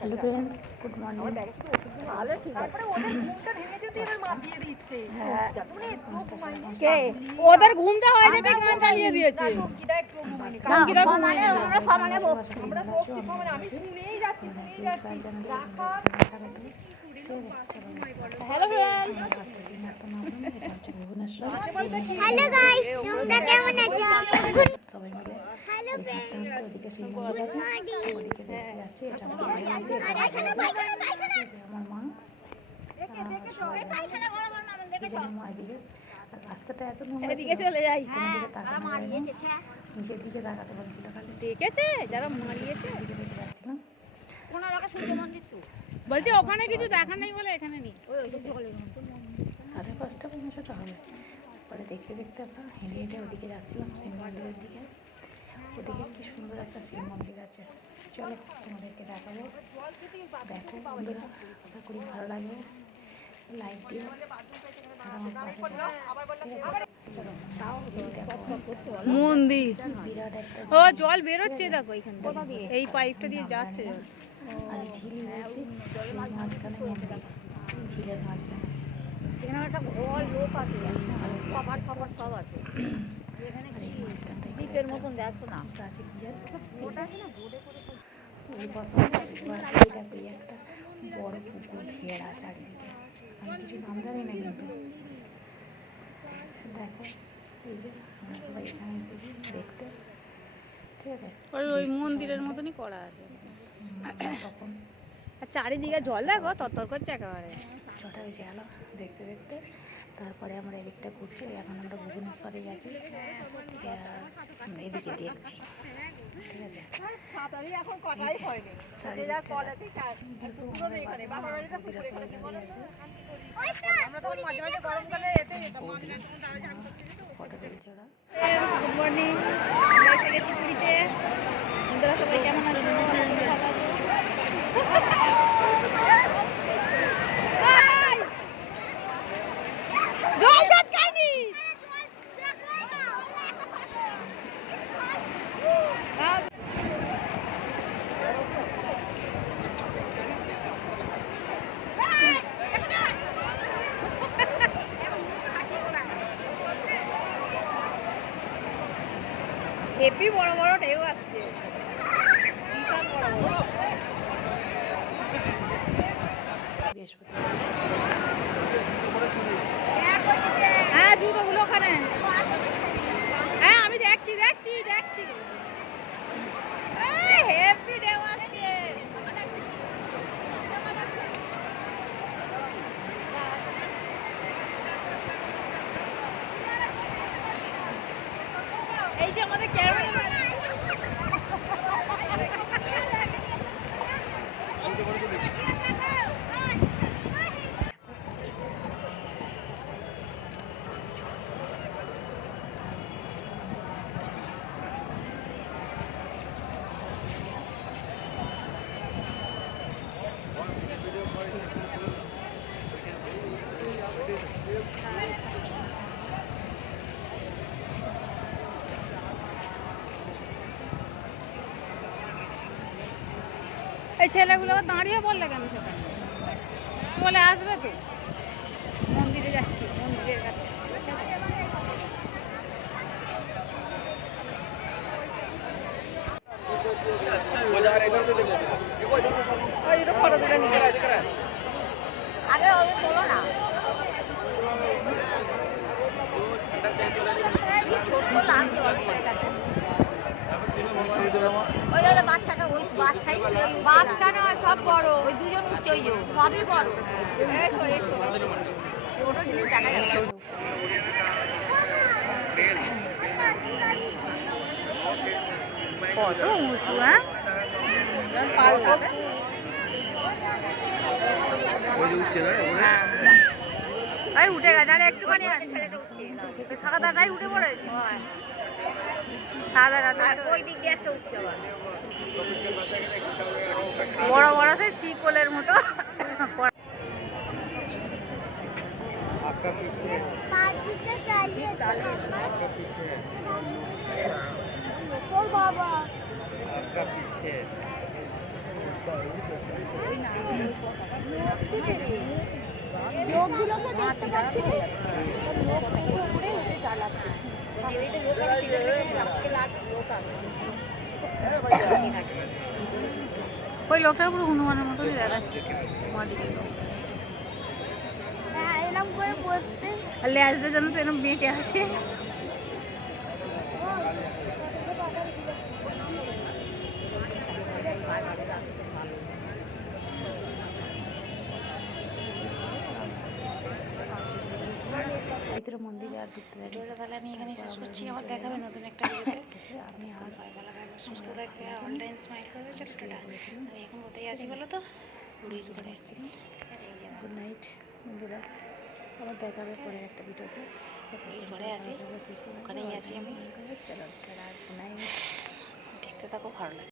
Hello friends, good morning. ওদের ঘুমটা হয়ে যেতে গান চালিয়ে দিয়েছে। হ্যালো ফ্রেন্ডস, হ্যালো গাইস, তোমরা কেমন আছো? সবাই মিলে ওদিকে সেই মন্দির আছে, ওদিকে দেখতে যাচ্ছি। এটা আমার মা, মা এদিকে। রাস্তাটা এত নোংরা এদিকে চলে যাই। নিচের দিকে তাকাতে বলছিল, খালি দেখেছে যারা মারিয়েছে। দিকে দেখে যাচ্ছিলাম। বলছি ওখানে কিছু দেখা নেই বলে এখানে নেই। 5:30-5:45 হবে। পরে দেখতে দেখতে আমরা হেঁটে হেঁটে ওদিকে যাচ্ছিলাম, শিব মন্দিরের দিকে। ওদিকে কি সুন্দর একটা শিব মন্দির আছে, চলো তোমাদেরকে দেখাবো। দেখো বন্ধুরা, আশা করি ভালো লাগবে। লাইক দিও, মন্দির বিরাট একটা ও জল বেরোচ্ছে দেখো এখান থেকে, এই পাইপটা দিয়ে যাচ্ছে জল। আর ঝিল রয়েছে, মাঝখানে মন্দির, ঝিলের মাঝখানে। এখানে একটা ঘর লোক আছে, খাবার খাবার সব আছে। দ্বীপের মতন দেখো না, প্রাচীন একটা বড় পুকুর ঘেরা চারিদিকে। আমি কিছু নাম জানি না, কিন্তু দেখো এই যে আমরা সবাই এখানে এসেছি দেখতে, ঠিক আছে। ওই মন্দিরের মতনই করা আছে তখন আর চারিদিকে জল দেখো তরতর করছে একেবারে। 6টা বেজে গেল দেখতে দেখতে। তারপরে আমরা এদিকটা ঘুরছি। এখন আমরা ভুবনেশ্বরে গেছি, এদিকে দেখছি, ঠিক আছে। ফটো তুলছে ওরা। গুড মর্নিং, আমরা এসে গেছি পুরীতে। বন্ধুরা সবাই কেমন আছো? জল ছটকায়নি। হেপি বড় বড় ঢেউ আসছে, বিশাল বড় বড়। হ্যাঁ জুতোগুলো ওখানে। হ্যাঁ আমি দেখছি দেখছি দেখছি, হেপি ঢেউ আসছে। এই যে আমাদের ক্যামেরাম্যান, এই ছেলেগুলো দাঁড়িয়ে বললে কেন? সেখানে চলে আসবে তো। মন্দিরে যাচ্ছি, মন্দিরের কাছে। আগে ওদের চলো না, ছোট্ট লাগতো আমাদের কাছে। ওই দাদা বাচ্চাটা, ওই বাচ্চাই, বাচ্চা নয় সব বড়, ওই দুজন নিশ্চয়ই সবই বড়। ছোট জিনিস দেখা যাচ্ছে। কত উঁচু, হ্যাঁ তাই উঠে গেছে। আর একটুখানি সাদা দাদাই উঠে পড়েছে, সাদা দাদা ওই দিক দিয়ে একটা উঠছে আবার, বড় বড় সেই শিকলের মতো। बाबा লোকগুলোকে দেখতে পাচ্ছি রে। লোকটাকে উপরে উঠে চালাচ্ছে। এইটা লোক আছে, লোক আছে। ওই লোকটা পুরো হনুমানের মতনই দেখাচ্ছে মাদিকে লোক। হ্যাঁ এরকম করে বসতে আর লেজটা যেন সেরকম বেঁকে আসে। ভিতরে মন্দিরে আর ঢুকতে দেয়। ভিডিওটা তাহলে আমি এখানে শেষ করছি, আবার দেখাবে নতুন একটা ভিডিওতে। আমি আজ ভালো থাকবে, সুস্থ থাকবে, অল টাইম স্মাইল করবে। চলো টাটা। আমি এখন কোথায় আছি বলো তো? পুরীর ঘরে। গুড নাইট বন্ধুরা, আবার দেখাবে পরের একটা ভিডিওতে। ঘরে আছি, সুস্থ ওখানেই আছি আমি। চলো টাটা, গুড নাইট। দেখতে থাকো, ভালো লাগে।